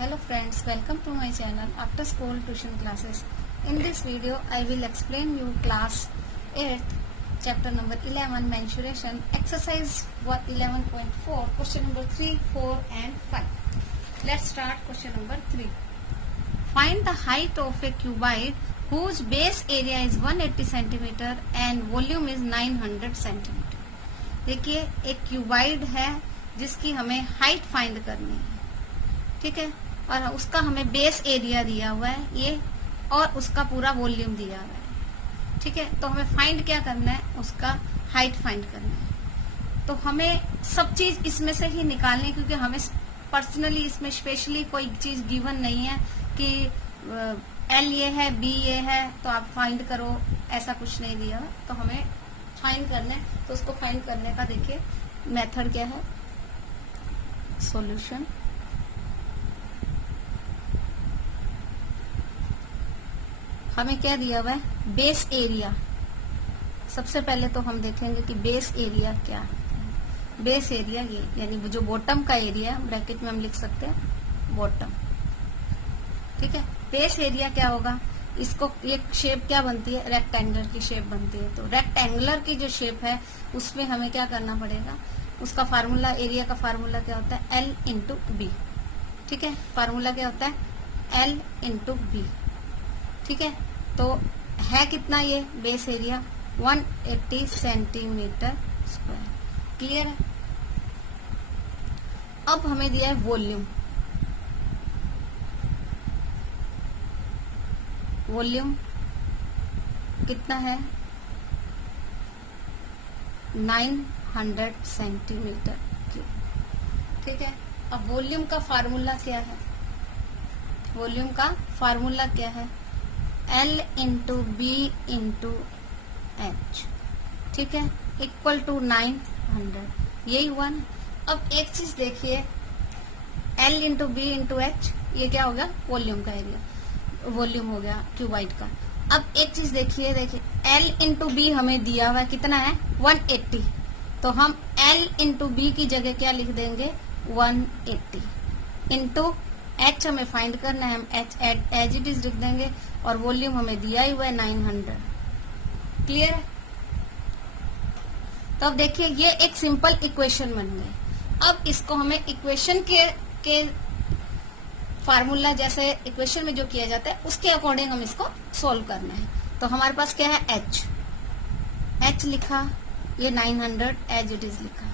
Hello friends, welcome to my channel After School Tuition Classes. In this video, I will explain you class 8th, chapter number 11, mensuration, exercise 11.4, question number 3, 4 and 5. Let's start question number 3. Find the height of a cuboid whose base area is 180 cm and volume is 900 cm. देखिए एक cuboid है जिसकी हमें height find करनी है, ठीक है, और उसका हमें बेस एरिया दिया हुआ है ये, और उसका पूरा वॉल्यूम दिया हुआ है, ठीक है। तो हमें फाइंड क्या करना है, उसका हाइट फाइंड करना है। तो हमें सब चीज इसमें से ही निकालनी है, क्योंकि हमें पर्सनली इसमें स्पेशली कोई चीज गिवन नहीं है कि एल ये है, बी ये है, तो आप फाइंड करो, ऐसा कुछ नहीं दिया। तो हमें फाइंड करना है, तो उसको फाइंड करने का देखिए मेथड क्या है, सॉल्यूशन। हमें क्या दिया हुआ है, बेस एरिया। सबसे पहले तो हम देखेंगे कि बेस एरिया क्या है। बेस एरिया ये यानी जो बॉटम का एरिया, ब्रैकेट में हम लिख सकते हैं बॉटम, ठीक है। बेस एरिया क्या होगा, इसको एक शेप क्या बनती है, रेक्टेंगुलर की शेप बनती है। तो रेक्टेंगुलर की जो शेप है उसमें हमें क्या करना पड़ेगा, उसका फार्मूला, एरिया का फार्मूला क्या होता है, एल इंटू बी, ठीक है। फार्मूला क्या होता है, एल इंटू बी, ठीक है। तो है कितना ये base area, 180 centimetre square, clear है। अब हमें दिया है वॉल्यूम। वॉल्यूम कितना है, 900 सेंटीमीटर क्यूब, ठीक है। अब वॉल्यूम का फार्मूला क्या है, वॉल्यूम का फार्मूला क्या है, L into B into H, ठीक है, इक्वल टू 900, यही हुआ ना। अब एक चीज देखिए, L into B into H, ये क्या हो गया, वॉल्यूम का एरिया, वॉल्यूम हो गया क्यूबाइड का। अब एक चीज देखिए, L इंटू बी हमें दिया हुआ कितना है, 180। तो हम L इंटू बी की जगह क्या लिख देंगे, 180 इंटू एच हमें फाइंड करना है, हम एच एज इट इज लिख देंगे, और वॉल्यूम हमें दिया ही हुआ है 900, क्लियर है। तो अब देखिए ये एक सिंपल इक्वेशन बन गई। अब इसको हमें इक्वेशन के फार्मूला, जैसे इक्वेशन में जो किया जाता है उसके अकॉर्डिंग हम इसको सोल्व करना है। तो हमारे पास क्या है, एच लिखा, ये 900 एज इट इज लिखा,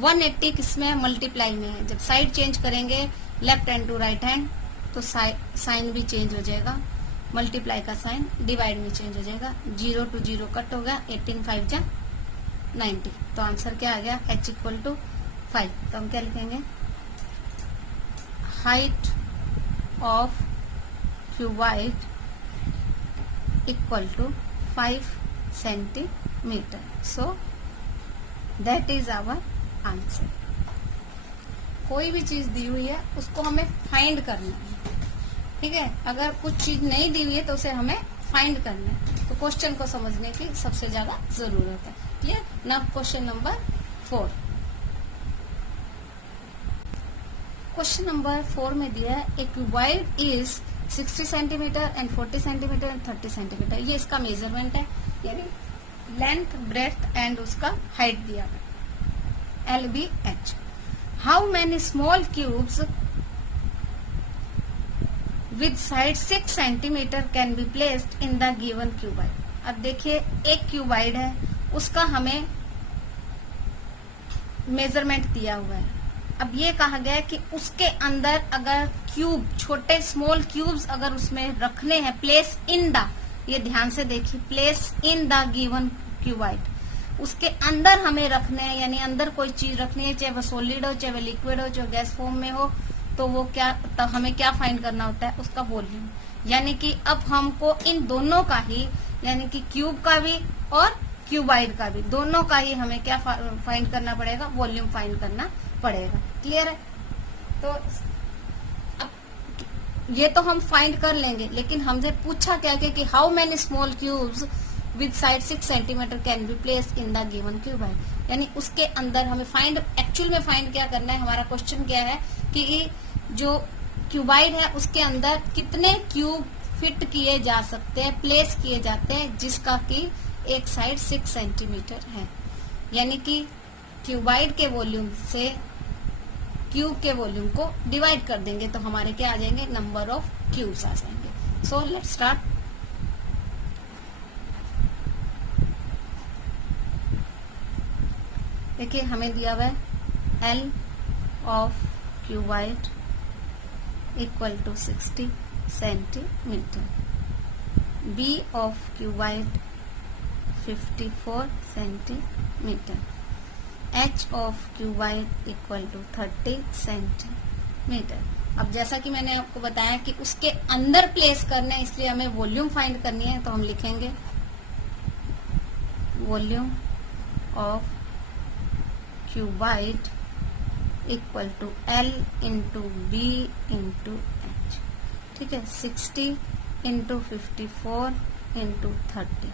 180 किसमें, मल्टीप्लाई में है। जब साइड चेंज करेंगे left hand to right hand, तो साइन भी चेंज हो जाएगा, मल्टीप्लाई का साइन डिवाइड में चेंज हो जाएगा, 0 to 0 कट हो गया, 18 5 जा 90। तो आंसर क्या आ गया, h इक्वल टू 5। तो हम क्या लिखेंगे, height of cuboid equal to 5 centimetre. So that is our answer. कोई भी चीज दी हुई है उसको हमें फाइंड करना है, ठीक है। अगर कुछ चीज नहीं दी हुई है तो उसे हमें फाइंड करना है। तो क्वेश्चन को समझने की सबसे ज्यादा जरूरत है, clear. Now question number 4। Question number 4 में दिया है, a cuboid is 60 centimetre and 40 centimetre and 30 centimetre. ये इसका मेजरमेंट है, यानी लेंथ, ब्रेथ एंड उसका हाइट दिया है, LBH। How many small cubes with side 6 centimetre can be placed in the given cuboid. अब देखिए एक क्यूबाइड है, उसका हमें मेजरमेंट दिया हुआ है। अब ये कहा गया है कि उसके अंदर अगर क्यूब, छोटे स्मॉल क्यूब्स अगर उसमें रखने हैं, प्लेस इन द, ये ध्यान से देखिए, place in the given cuboid, उसके अंदर हमें रखने हैं, यानी अंदर कोई चीज रखनी है, चाहे वो सॉलिड हो, चाहे वो लिक्विड हो, चाहे गैस फॉर्म में हो, तो वो क्या, तो हमें क्या फाइंड करना होता है, उसका वॉल्यूम। यानी कि अब हमको इन दोनों का ही, यानी कि क्यूब का भी और क्यूबाइड का भी, दोनों का ही हमें क्या फाइंड करना पड़ेगा, वॉल्यूम फाइंड करना पड़ेगा, क्लियर है। तो अब ये तो हम फाइंड कर लेंगे, लेकिन हमसे पूछा क्या कि how many small cubes with side 6 centimetre can B place in the given cuboid, यानी उसके अंदर हमें फाइंड, एक्चुअल में फाइंड क्या करना है, हमारा क्वेश्चन क्या है कि जो क्यूबाइड है उसके अंदर कितने क्यूब फिट किए जा सकते हैं, प्लेस किए जाते हैं, जिसका कि एक साइड 6 सेंटीमीटर है। यानी कि क्यूबाइड के वॉल्यूम से क्यूब के वॉल्यूम को डिवाइड कर देंगे तो हमारे क्या आ जाएंगे, नंबर ऑफ क्यूब्स आ जाएंगे। So let's start. देखिए हमें दिया हुआ है L of cuboid equal to 60 centimetre, B of cuboid 54 centimetre, H of cuboid equal to 30 centimetre. अब जैसा कि मैंने आपको बताया कि उसके अंदर प्लेस करना है, इसलिए हमें वॉल्यूम फाइंड करनी है, तो हम लिखेंगे volume of cuboid equal to L into B into H. ठीक है, 60 इंटू 54 इंटू 30।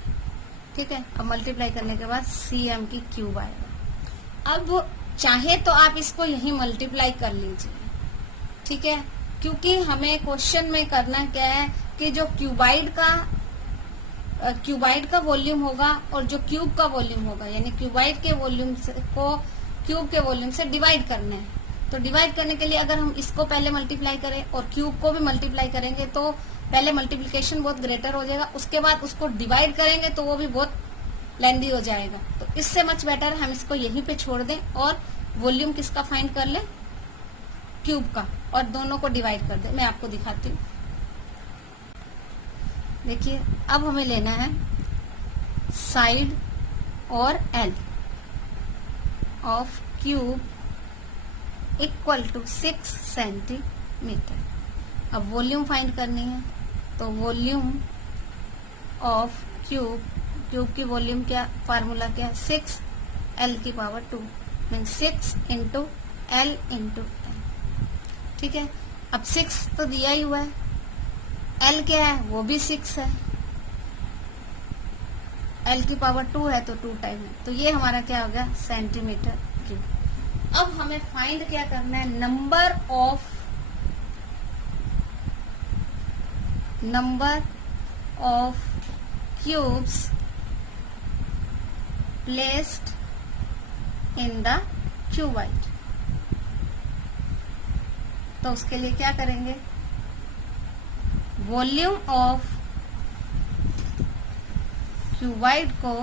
ठीक है, अब मल्टीप्लाई करने के बाद CM की क्यूब आएगा। अब चाहे तो आप इसको यही मल्टीप्लाई कर लीजिए, ठीक है, क्योंकि हमें क्वेश्चन में करना क्या है कि जो क्यूबाइड का वॉल्यूम होगा और जो क्यूब का वॉल्यूम होगा, यानी क्यूबाइड के वॉल्यूम को क्यूब के वॉल्यूम से डिवाइड करना है। तो डिवाइड करने के लिए अगर हम इसको पहले मल्टीप्लाई करें और क्यूब को भी मल्टीप्लाई करेंगे तो पहले मल्टीप्लिकेशन बहुत ग्रेटर हो जाएगा, उसके बाद उसको डिवाइड करेंगे तो वो भी बहुत लेंदी हो जाएगा। तो इससे मच बेटर हम इसको यहीं पे छोड़ दें और वॉल्यूम किसका फाइंड कर लें, क्यूब का, और दोनों को डिवाइड कर दें। मैं आपको दिखाती हूँ। देखिए अब हमें लेना है साइड और L of cube equal to 6 centimetre. अब वॉल्यूम फाइंड करनी है, तो वॉल्यूम ऑफ क्यूब की वॉल्यूम क्या, फार्मूला क्या, 6 L की power 2 mean 6 into L into L। ठीक है, अब 6 तो दिया ही हुआ है, L क्या है, वो भी 6 है, L की पावर 2 है तो 2 टाइम है, तो ये हमारा क्या हो गया, सेंटीमीटर क्यूब। अब हमें फाइंड क्या करना है, number of cubes placed in the cuboid. तो उसके लिए क्या करेंगे, वॉल्यूम ऑफ क्यूबाइड को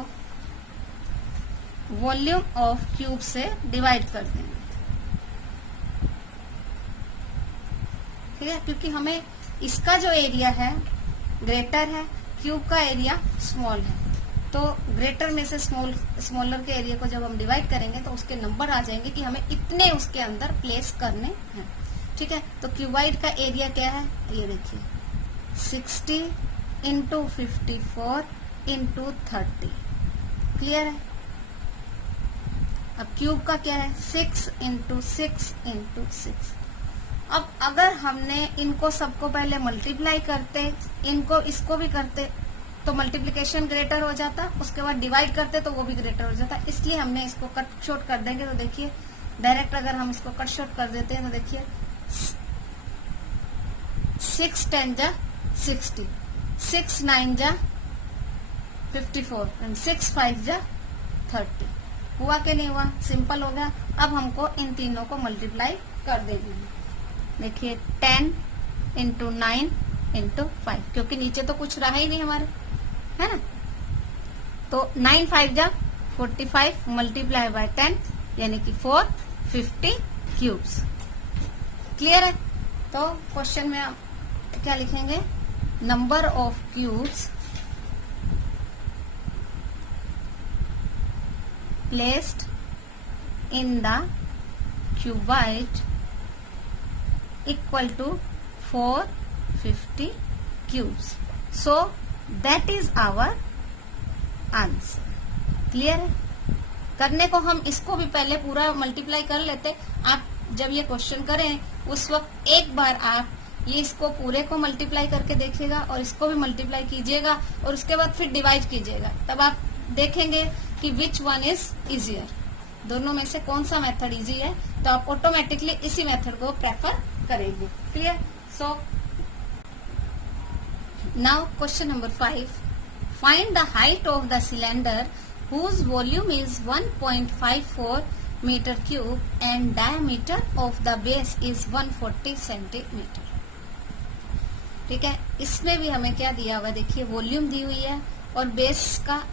वॉल्यूम ऑफ क्यूब से डिवाइड कर देंगे। ठीक है, क्योंकि हमें इसका जो एरिया है ग्रेटर है, क्यूब का एरिया स्मॉल है, तो ग्रेटर में से स्मॉलर के एरिया को जब हम डिवाइड करेंगे तो उसके नंबर आ जाएंगे कि हमें इतने उसके अंदर प्लेस करने हैं। ठीक है, तो क्यूबाइड का एरिया क्या है, ये देखिए 60 इंटू 54 इंटू 30। क्लियर है। अब क्यूब का क्या है, 6 इंटू 6 इंटू 6। अब अगर हमने इनको सबको पहले मल्टीप्लाई करते, इनको इसको भी करते, तो मल्टीप्लिकेशन ग्रेटर हो जाता, उसके बाद डिवाइड करते तो वो भी ग्रेटर हो जाता, इसलिए हमने इसको कट शॉर्ट कर देंगे। तो देखिए डायरेक्ट अगर हम इसको कट शॉर्ट कर देते हैं तो देखिए 6 10 जा 60, 6 9 जा 54 एंड 6 5 जा 30। हुआ कि नहीं हुआ, सिंपल हो गया। अब हमको इन तीनों को मल्टीप्लाई कर देना है। देखिए 10 इंटू 9 इंटू 5, क्योंकि नीचे तो कुछ रहा ही नहीं हमारे, है ना। तो 9 5 जा 45 मल्टीप्लाई बाय 10 यानी कि 450 क्यूब्स। क्लियर है। तो क्वेश्चन में आप क्या लिखेंगे, number of cubes placed in the cuboid equal to 450 cubes. So that is our answer. Clear है। करने को हम इसको भी पहले पूरा मल्टीप्लाई कर लेते। आप जब ये क्वेश्चन करें उस वक्त एक बार आप ये इसको पूरे को मल्टीप्लाई करके देखिएगा और इसको भी मल्टीप्लाई कीजिएगा और उसके बाद फिर डिवाइड कीजिएगा, तब आप देखेंगे कि विच वन इज इजियर, दोनों में से कौन सा मेथड इजी है, तो आप ऑटोमेटिकली इसी मेथड को प्रेफर करेंगे। Clear. So now question number 5. Find the height of the cylinder whose volume is 1.54 meter cube and diameter of the base is 140 centimeter. ठीक है, इसमें भी हमें क्या दिया हुआ है, देखिए वॉल्यूम दी हुई है और बेस का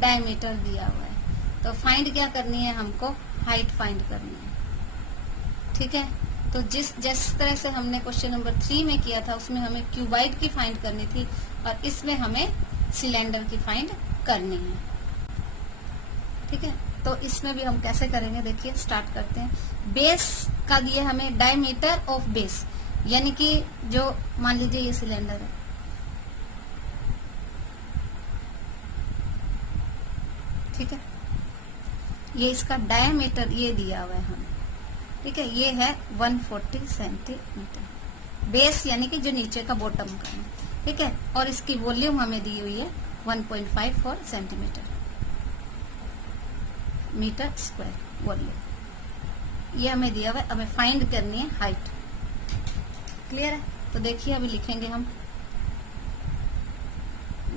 डायमीटर दिया हुआ है। तो फाइंड क्या करनी है, हमको हाइट फाइंड करनी है। ठीक है, तो जिस तरह से हमने क्वेश्चन नंबर 3 में किया था उसमें हमें क्यूबाइड की फाइंड करनी थी और इसमें हमें सिलेंडर की फाइंड करनी है। ठीक है, तो इसमें भी हम कैसे करेंगे, देखिए स्टार्ट करते हैं। बेस का दिया हमें डायमीटर ऑफ बेस, यानी कि जो मान लीजिए ये सिलेंडर है, ठीक है, ये इसका डायमीटर ये दिया हुआ है हमें। ठीक है, ये है 140 सेंटीमीटर बेस, यानी कि जो नीचे का बॉटम का है। ठीक है, और इसकी वॉल्यूम हमें दी हुई है 1.54 सेंटीमीटर मीटर स्क्वायर वॉल्यूम, ये हमें दिया हुआ है। हमें फाइंड करनी है हाइट। क्लियर है, तो देखिए अभी लिखेंगे हम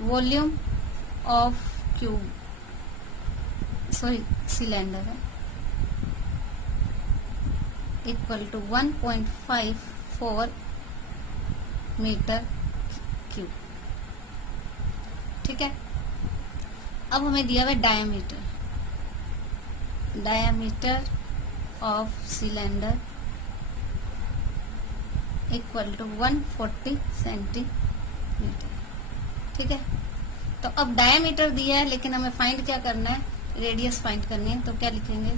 volume of cube, sorry cylinder है, इक्वल टू 1.54 मीटर क्यूब। ठीक है, अब हमें दिया हुआ diameter, diameter of cylinder equal to 140 centimetre. ठीक है, तो अब डायमीटर दिया है लेकिन हमें फाइंड क्या करना है, रेडियस फाइंड करनी है। तो क्या लिखेंगे,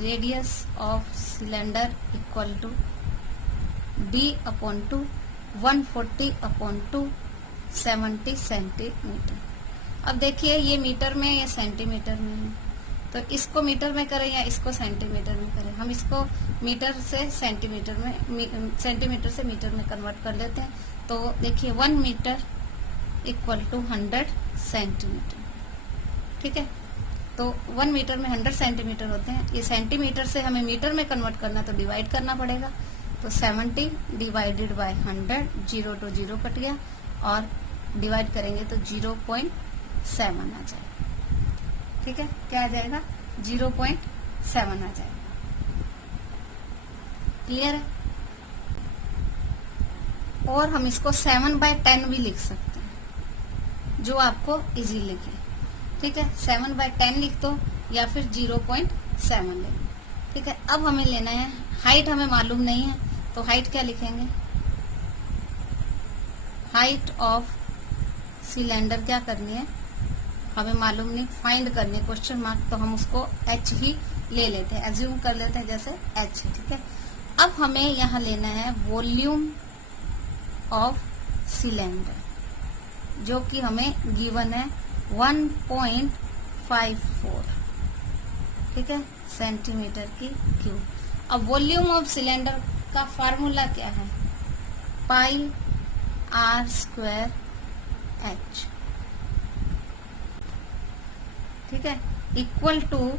radius of cylinder equal to d/2 140/2 70 centimetre. अब देखिए ये मीटर में या सेंटीमीटर में है, तो इसको मीटर में करें या इसको सेंटीमीटर में करें। हम इसको मीटर से सेंटीमीटर में, सेंटीमीटर से मीटर में कन्वर्ट कर लेते हैं। तो देखिए 1 मीटर इक्वल टू 100 सेंटीमीटर। ठीक है, तो 1 मीटर में 100 सेंटीमीटर होते हैं। ये सेंटीमीटर से हमें मीटर में कन्वर्ट करना, तो डिवाइड करना पड़ेगा। तो 70 डिवाइडेड बाय 100, 0 to 0 कट गया और डिवाइड करेंगे तो 0.7 आ जाएगा। ठीक है, क्या आ जाएगा, 0.7 आ जाएगा। क्लियर है, और हम इसको 7/10 भी लिख सकते हैं, जो आपको इजी लगे। ठीक है, 7/10 लिख दो या फिर 0.7 ले लो। ठीक है, अब हमें लेना है हाइट, हमें मालूम नहीं है तो हाइट क्या लिखेंगे, हाइट ऑफ सिलेंडर क्या करनी है, हमें मालूम नहीं, फाइंड करनी है, क्वेश्चन मार्क, तो हम उसको h ही ले लेते हैं, एज्यूम कर लेते हैं जैसे h है। ठीक है, अब हमें यहाँ लेना है वॉल्यूम ऑफ सिलेंडर, जो कि हमें गिवन है 1.54, ठीक है, सेंटीमीटर की क्यूब। अब वॉल्यूम ऑफ सिलेंडर का फार्मूला क्या है, पाई r स्क्वायर h। ठीक है, इक्वल टू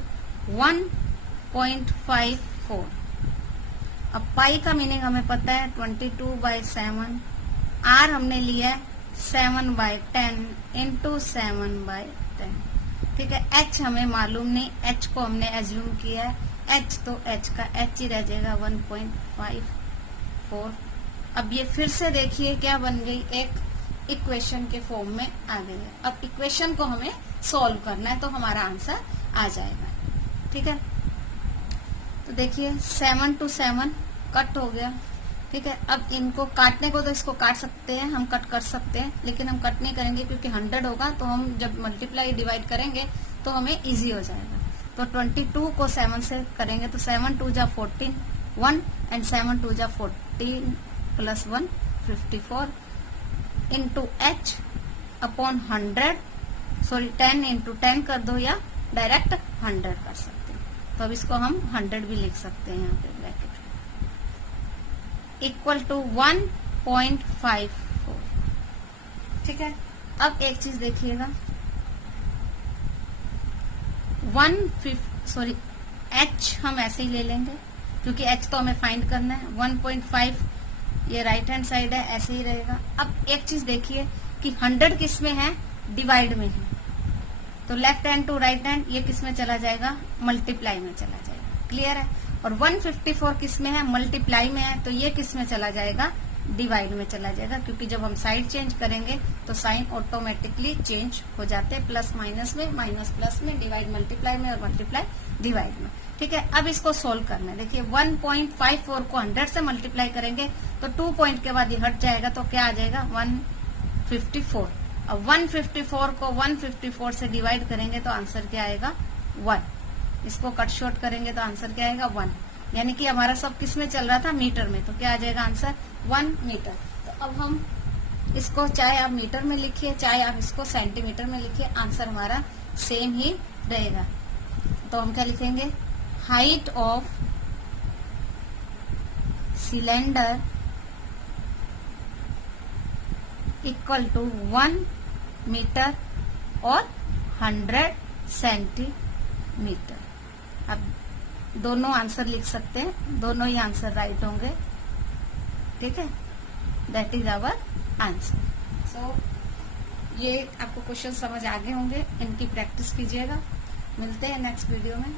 1.54। अब पाई का मीनिंग हमें पता है 22/7, r हमने लिया है 7/10 इंटू 7/10। ठीक है, h हमें मालूम नहीं, h को हमने एज्यूम किया है, h तो h का h ही रह जाएगा 1.54। अब ये फिर से देखिए क्या बन गई, एक इक्वेशन के फॉर्म में आ गई है। अब इक्वेशन को हमें सॉल्व करना है तो हमारा आंसर आ जाएगा। ठीक है, तो देखिए 7 to 7 कट हो गया। ठीक है, अब इनको काटने को तो इसको काट सकते हैं, हम कट कर सकते हैं, लेकिन हम कट नहीं करेंगे क्योंकि 100 होगा, तो हम जब मल्टीप्लाई डिवाइड करेंगे तो हमें इजी हो जाएगा। तो 22 को 7 से करेंगे तो 7 2 जा 14 1 एंड 7 2 जा 14 plus 1 54 into h upon 100, sorry 10 into 10 कर दो या डायरेक्ट 100 कर सकते हैं। तो अब इसको हम 100 भी लिख सकते हैं यहाँ पे ब्रैकेट इक्वल टू 1.54। ठीक है, अब एक चीज देखिएगा, 150 सॉरी h हम ऐसे ही ले लेंगे क्योंकि h तो हमें फाइंड करना है। 1.5 ये राइट हैंड साइड है, ऐसे ही रहेगा। अब एक चीज देखिए कि 100 किस में है, डिवाइड में है, तो left hand to right hand ये किस में चला जाएगा, मल्टीप्लाई में चला जाएगा। क्लियर है। और 154 किस में है, मल्टीप्लाई में है, तो ये किस में चला जाएगा, डिवाइड में चला जाएगा, क्योंकि जब हम साइड चेंज करेंगे तो साइन ऑटोमेटिकली चेंज हो जाते हैं, प्लस माइनस में, माइनस प्लस में, डिवाइड मल्टीप्लाई में और मल्टीप्लाई डिवाइड में। ठीक है, अब इसको सोल्व करना है। देखिए 1.54 को 100 से मल्टीप्लाई करेंगे तो 2 पॉइंट के बाद ये हट जाएगा, तो क्या आ जाएगा 154। अब 154 को 154 से डिवाइड करेंगे तो आंसर क्या आएगा 1। इसको कट शॉर्ट करेंगे तो आंसर क्या आएगा 1, यानी कि हमारा सब किस में चल रहा था, मीटर में, तो क्या आ जाएगा आंसर 1 मीटर। तो अब हम इसको चाहे आप मीटर में लिखिए चाहे आप इसको सेंटीमीटर में लिखिए, आंसर हमारा सेम ही रहेगा। तो हम क्या लिखेंगे, height of cylinder equal to 1 metre और 100 सेंटीमीटर। अब दोनों आंसर लिख सकते हैं, दोनों ही आंसर राइट होंगे। ठीक है, दैट इज आवर आंसर। सो ये आपको क्वेश्चन समझ आ गए होंगे, इनकी प्रैक्टिस कीजिएगा। मिलते हैं नेक्स्ट वीडियो में।